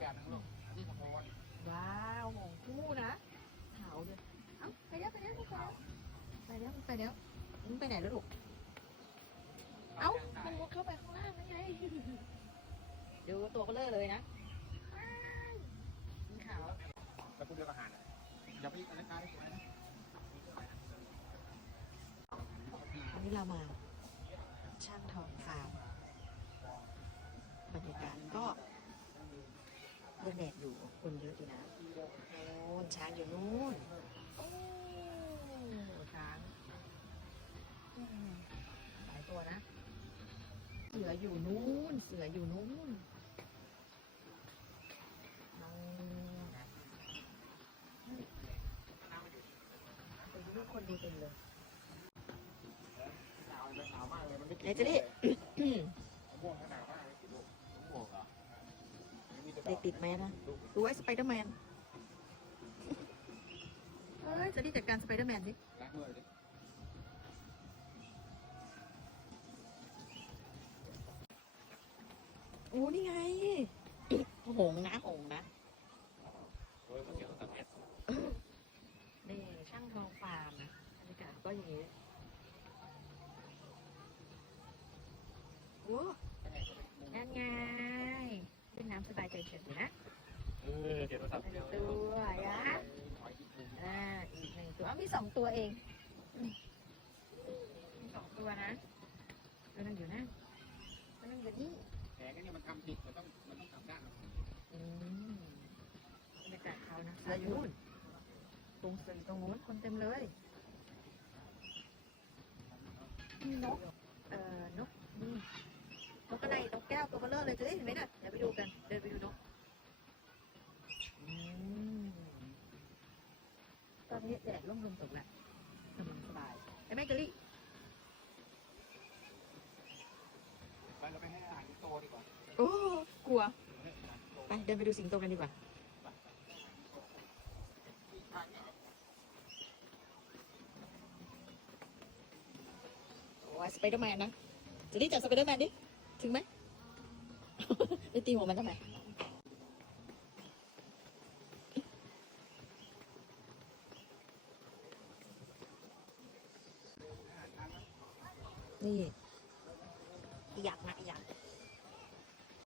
แบบนึงลูกที่สะโพกว้าวหงคู่นะขาวเลยเอ้าไปแล้วไปแล้วไปแล้วไปแล้วไปแล้วมึงไปไหนแล้วลูก เอ้ามันมุดเข้าไปข้างล่างนั่นไงดูตัวเบลอเลยนะว้าวสีขาวแล้วคุณเลือกอาหารอะอย่าไปอันนั้นการได้ไหมวันนี้เรามา ช่างทองฟาร์มบรรยากาศก็ โดนแดดอยู่คนเยอะอยู่นะโน่นช้างอยู่นู่นโอ้ช้างอืมหลายตัวนะ เสืออยู่นู่นเสืออยู่นู่นนู่นนะไปดูลูกคนดูเต็มเลยหนาวเลยหนาวมากเลยมันไม่ไหนจะได้ มะม่วงหนาวมากเลยกินลูกมะม่วงเหรอมีแต่ดเด็อกกติดแมสนะดูไว้สไปเดอร์แมนเฮ้ยจะได้จัดการสไปเดอร์แมนดิล้างมือเลยดิโอ้นี่ไงหงส์นะหงส์นะโอ้ยมันเกี่ยวกับแม่นี่ช่างทองฟาร์มนะบรรยากาศก็อย่างนี้โอ้นั่นไงเล่นน้ำสบายใจ เฉยๆนะเออเดี๋ยวเราหนึ่งตัวนะขออีกหนึ่งอ่าอีกหนึ่งตัวอ้าวมีสองตัวเองมีสองตัวนะตัวนึงอยู่นะตัวนึงอยู่นี่แผงนี่มันทำผิดมันต้องมันต้องทำด้านอืมบรรยากาศเขานะเสืออยู่นู่นตรงเสืออยู่ตรงนู้นคนเต็มเลยมีนก เอ่อนกนี่นกอะไรนกแก้วตัวเบลเลอร์เลยจะได้เห็นไหมน่ะเดี๋ยวไปดูกัน เดินไปดูนกอืมต อนนี้แดดร่มลมตกแล้วสบายสบายไอ้แม่เกอรี่ไปเราไปให้อาหารสิงโตดีกว่าโอ้กลัว ให้อาหารสิงโตไปเดินไปดูสิงโตกันดีกว่าทางเนี่ยโอ้ยสไปเดอร์แมนนะจะได้จับสไปเดอร์แมนดิ ถึงไหม ไปตีหัวมันทำไม นี่อยากนะอยาก